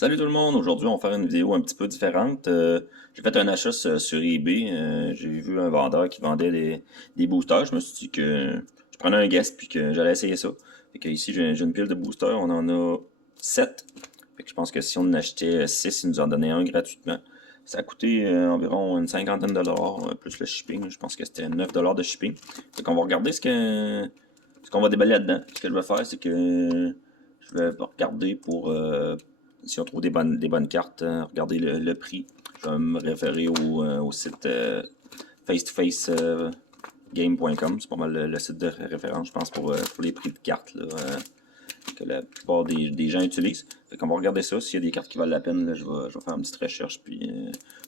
Salut tout le monde, aujourd'hui on va faire une vidéo un petit peu différente. J'ai fait un achat sur eBay. J'ai vu un vendeur qui vendait des boosters. Je me suis dit que je prenais un guess puis que j'allais essayer ça. Fait que ici j'ai une pile de boosters, on en a 7. Fait que je pense que si on en achetait 6, ils nous en donnaient un gratuitement. Ça a coûté environ une cinquantaine de dollars, plus le shipping. Je pense que c'était 9 dollars de shipping. Fait qu'on va regarder ce qu'on va déballer là-dedans. Ce que je vais faire, c'est que je vais regarder pour si on trouve des bonnes cartes, regarder le prix. Je vais me référer au site face-to-face-game.com. C'est pas mal le site de référence, je pense, pour les prix de cartes là, que la plupart des gens utilisent. Fait qu'on va regarder ça. S'il y a des cartes qui valent la peine, là, je vais faire une petite recherche. Puis,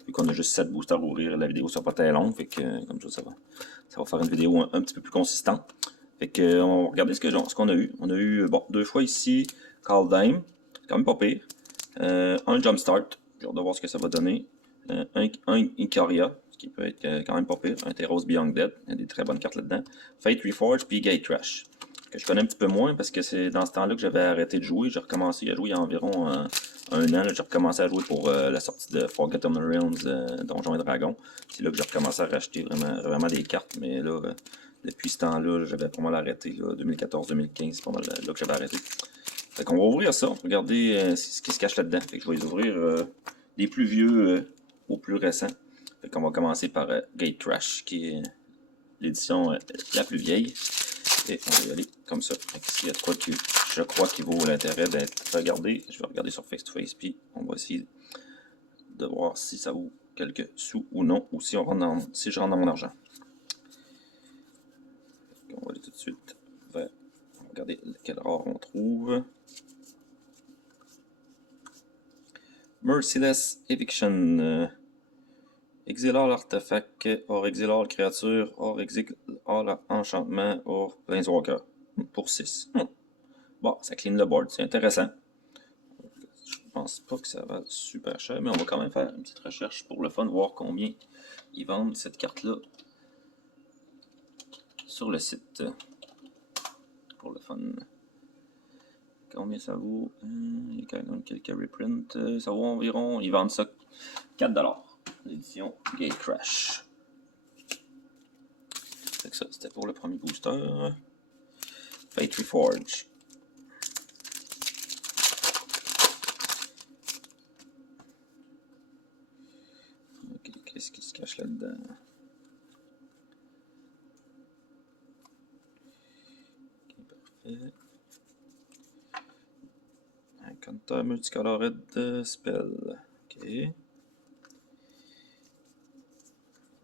vu qu'on a juste 7 boosters à ouvrir, la vidéo sera pas très longue. Fait que, comme ça va faire une vidéo un petit peu plus consistante. Fait que, on va regarder ce qu'on a eu. On a eu, bon, 2 fois ici, Kaldheim. C'est quand même pas pire. Un Jumpstart. J'ai hâte de voir ce que ça va donner. Un Ikaria, ce qui peut être quand même pas pire. Un Theros Beyond Dead. Il y a des très bonnes cartes là-dedans. Fate Reforged, puis Gate Trash. Que je connais un petit peu moins parce que c'est dans ce temps-là que j'avais arrêté de jouer. J'ai recommencé à jouer il y a environ un an. J'ai recommencé à jouer pour la sortie de Forgotten Realms, Donjons et Dragons. C'est là que j'ai recommencé à racheter vraiment des cartes. Mais là, depuis ce temps-là, j'avais pas mal arrêté. 2014-2015, c'est pas mal là que j'avais arrêté. Fait qu'on va ouvrir ça, regarder ce qui se cache là-dedans. Fait que je vais les ouvrir des plus vieux aux plus récents. Fait qu'on va commencer par Gate Crash, qui est l'édition la plus vieille. Et on va y aller comme ça. S'il y a de quoi que je crois qu'il vaut l'intérêt d'être regardé, je vais regarder sur face-to-face, puis on va essayer de voir si ça vaut quelques sous ou non, ou si, si je rentre dans mon argent. On va aller tout de suite vers... On va regarder quel rare on trouve. Merciless Eviction. Exilore l'artefact, hors exilore créature, hors exilore enchantement, hors planeswalker. Pour 6. Bon, ça clean le board, c'est intéressant. Je pense pas que ça va super cher, mais on va quand même faire une petite recherche pour le fun, voir combien ils vendent cette carte-là sur le site. Pour le fun. Combien ça vaut? Il y a quand même quelques reprints. Ça vaut environ, ils vendent ça 4$. L'édition Gate Crash. Ça, c'était pour le premier booster. Fate Reforged. Ok, qu'est-ce qui se cache là-dedans? Ok, parfait. Un counter multicolored spell. Ok.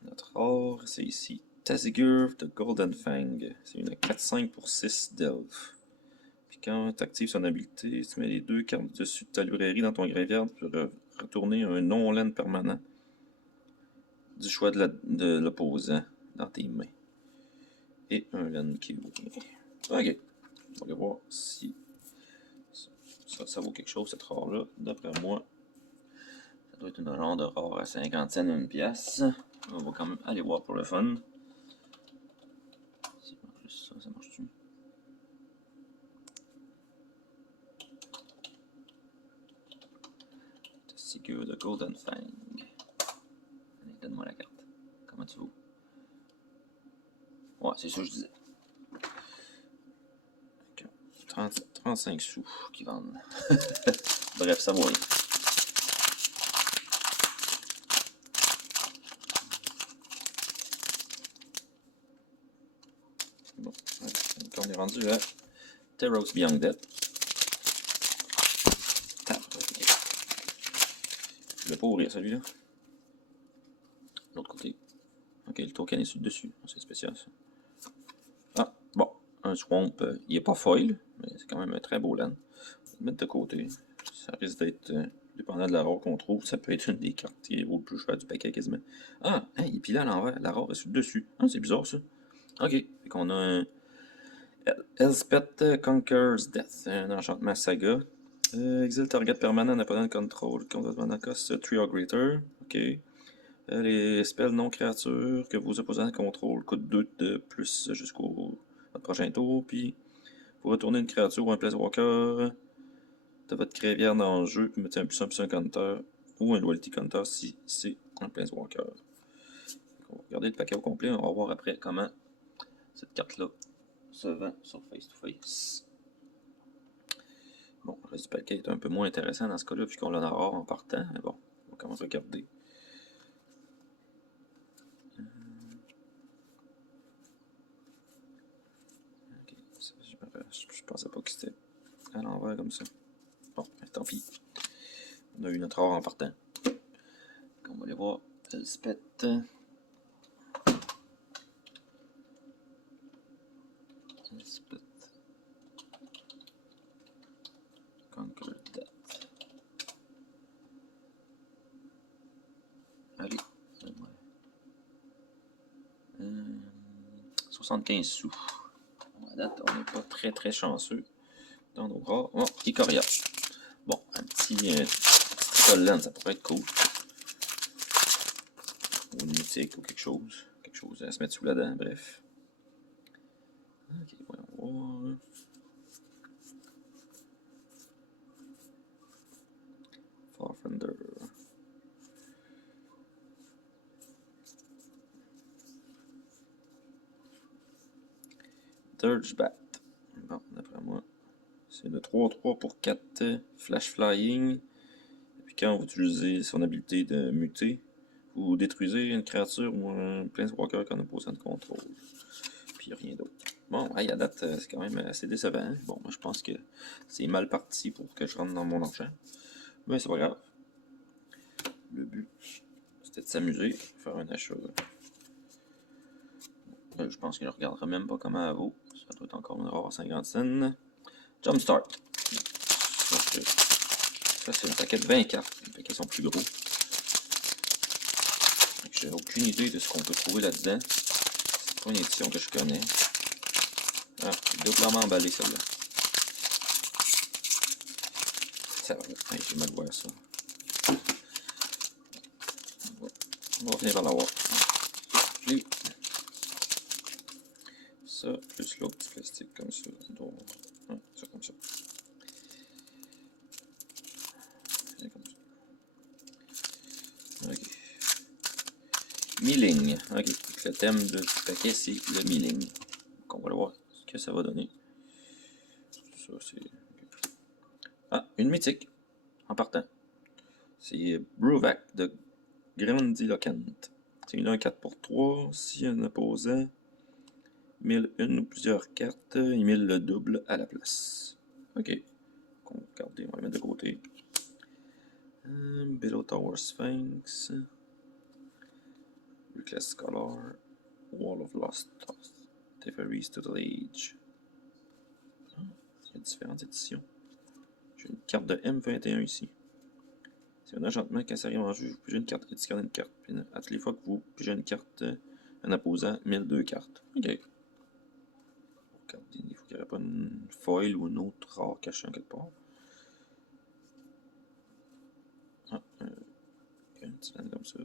Notre or, c'est ici. Tazigurh de Golden Fang. C'est une 4-5 pour 6 d'elf. Puis quand tu actives son habilité, tu mets les 2 cartes dessus de ta librairie dans ton graveyard pour retourner un non-land permanent du choix de l'opposant dans tes mains. Et un land qui vaut rien. Ok. On va aller voir si ça vaut quelque chose, cette rare-là. D'après moi, ça doit être une genre de rare à 50 cents, une pièce. On va quand même aller voir pour le fun. Ça marche-tu? Tazigurh de Golden Fang. Allez, donne-moi la carte. Comment tu veux? Ouais, c'est ça que je disais. 35 sous qui vendent. Bref, ça vaut rien. Bon, on est rendu à Theros Beyond Dead. Je vais pas ouvrir celui-là. L'autre côté. Ok, le token est sur dessus. C'est spécial ça. Ah, bon. Un swamp, il n'est pas foil, mais c'est quand même un très beau land. On va le mettre de côté. Ça risque d'être, dépendant de la rare qu'on trouve, ça peut être une des cartes qui vaut le plus cher du paquet quasiment. Ah, hein, il est pilé à l'envers. La rare est sur le dessus. Ah, c'est bizarre ça. Ok, fait qu'on a un Elspeth Conquers Death, un enchantement saga. Exile target permanent n'importe control. Contre cost 3 or greater. Ok. Les spells non créatures que vos opposants contrôlent coûtent 2 de plus jusqu'au prochain tour. Puis, pour retourner une créature ou un planeswalker, de votre créavière dans le jeu, puis mettez un +1/+1 counter ou un loyalty counter si c'est un Planeswalker. On va regarder le paquet au complet, on va voir après comment cette carte-là se vend sur Face2Face. Bon, le reste du paquet est un peu moins intéressant dans ce cas-là, puisqu'on l'a rare en partant, mais bon, on va quand même regarder. Ok, je pensais pas que c'était à l'envers comme ça. Bon, tant pis. On a eu notre rare en partant. On va aller voir Elspeth. Elspeth. Conquer Death. Allez. 75 sous. À date, on n'est pas très chanceux dans nos rares. Oh, Ikoria. Bon, un petit tricollant, ça pourrait être cool. Ou une mythique ou quelque chose. Quelque chose à se mettre sous la dent, bref. Ok, voyons voir. Farfender. Dirge Bat. Bon, d'après moi, c'est le 3-3 pour 4 Flash Flying. Et puis quand vous utilisez son habilité de muter, vous détruisez une créature ou un Planeswalker qu'en opposant de contrôle. Puis rien d'autre. Bon, à date, c'est quand même assez décevant. Hein? Bon, moi je pense que c'est mal parti pour que je rentre dans mon argent. Mais c'est pas grave. Le but, c'était de s'amuser, faire un achat. Je pense que je ne regarderai même pas comment elle vaut. Ça doit être encore une rare 50 cents. Jumpstart. Donc, ça, c'est un paquet de 20 cartes. Les paquets sont plus gros. J'ai aucune idée de ce qu'on peut trouver là-dedans. C'est pas une édition que je connais. Ah, doublement emballé celle-là. Ça va. Hey, j'ai mal voir ça. On va venir par l'avoir. Puis, ça, plus l'autre petit plastique comme ça. Donc, ça comme ça. Comme ça. Ok. Milling. Ok. Le thème du paquet, c'est le milling. Donc, on va voir ce que ça va donner. Ça, c'est. Ah, une mythique. En partant. C'est Bruvak de Grandiloquent. C'est une 4 pour 3. Si un opposant mille une ou plusieurs cartes, il mille le double à la place. Ok. Regardez, on va le mettre de côté. Below Tower Sphinx. Reckless Scholar. Wall of Lost Thoughts. Teferi's Total Age. Ah, il y a différentes éditions. J'ai une carte de M21 ici. C'est un enchantement quand ça arrive en jeu, vous pigez une carte et discardez une carte. Puis à toutes les fois que vous pigez une carte, un opposant mille deux cartes. Ok. Regardez, il faut qu'il n'y ait pas une foil ou une autre rare cachée en quelque part. Ah, un petit land comme ça.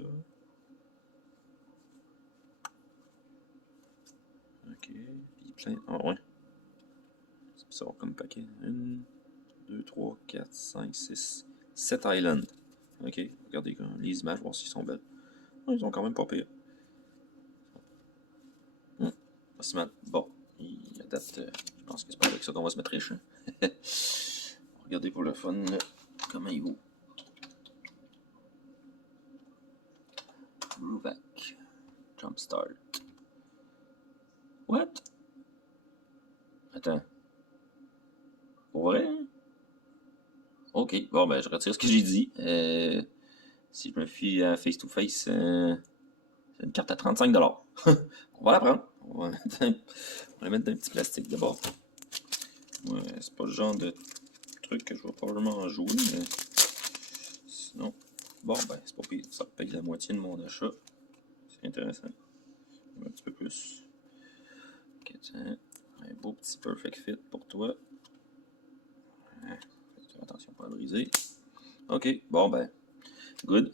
Ok. Puis plein. Ah ouais. C'est bizarre comme paquet. 1, 2, 3, 4, 5, 6, 7 Islands. Ok, regardez les images, voir s'ils sont belles. Ils sont quand même pas pires. Pas si mal. Bon, à date, je pense que c'est pas avec ça qu'on va se mettre riche. Regardez pour le fun comment il vaut. Bruvak. Jumpstart. What? Attends. Pour vrai? Ok, bon ben je retire ce que j'ai dit. Si je me fie à Face2Face, c'est une carte à 35$. On va la prendre. On va la mettre dans un petit plastique d'abord. Ouais, c'est pas le genre de truc que je vais probablement jouer, mais sinon, bon ben c'est pas pire. Ça paye la moitié de mon achat. C'est intéressant. Un petit peu plus. Ok, tiens. Un beau petit perfect fit pour toi. Attention, pas à briser. Ok, bon ben, good.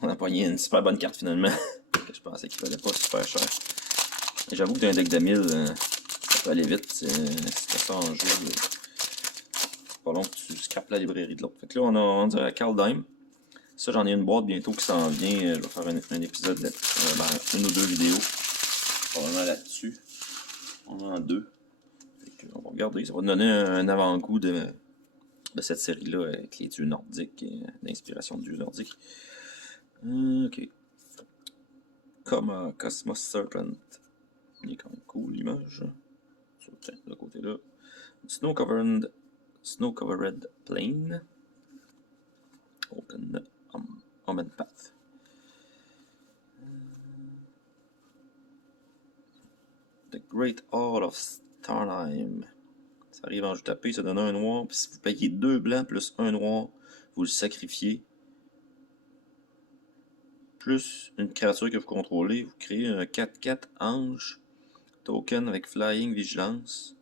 On a pogné une super bonne carte finalement. Que je pensais qu'il valait pas super cher. J'avoue que d'un deck de 1000, ça peut aller vite. Si t'as ça en jeu, pas long que tu scrapes la librairie de l'autre. Fait que là, on dirait Kaldheim. Ça, j'en ai une boîte bientôt qui s'en vient. Je vais faire un épisode là-dessus. Une ou deux vidéos. Probablement là-dessus. On en a deux. On va regarder. Ça va nous donner un avant-goût de cette série-là avec les dieux nordiques et l'inspiration de dieux nordiques. Ok. Comme Cosmos Serpent. Il est quand même cool l'image. Tiens, de ce côté-là. Snow-covered plain. Open Omen Path. The Great Hall of Starnheim. Ça arrive en jeu tapé, ça donne un noir. Puis si vous payez 2 blancs plus 1 noir, vous le sacrifiez. Plus une créature que vous contrôlez, vous créez un 4-4 ange. Token avec Flying Vigilance.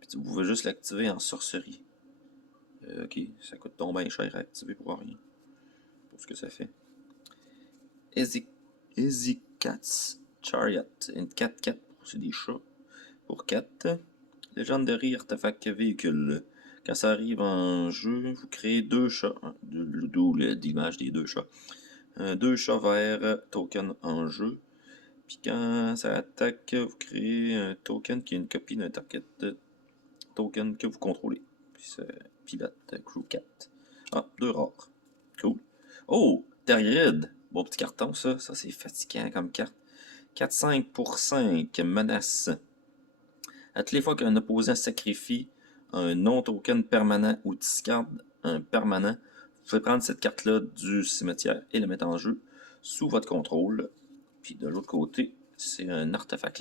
Puis vous pouvez juste l'activer en sorcerie. Ok, ça coûte donc bien cher à activer pour rien. Pour ce que ça fait. Ezikat's Chariot. Une 4-4, c'est des chats. Pour 4. Legendary Artefact Véhicule. Quand ça arrive en jeu, vous créez 2 chats. D'où l'image des 2 chats. 2 chats verts, token en jeu. Puis quand ça attaque, vous créez un token qui est une copie d'un target token que vous contrôlez. Puis ça pilote Crew 4. Ah, 2 rares. Cool. Oh, Terrid. Bon petit carton, ça. Ça, c'est fatigant comme carte. 4-5 pour 5. Menace. À toutes les fois qu'un opposant sacrifie un non-token permanent ou discarde un permanent, vous pouvez prendre cette carte-là du cimetière et la mettre en jeu sous votre contrôle. Puis de l'autre côté, c'est un artefact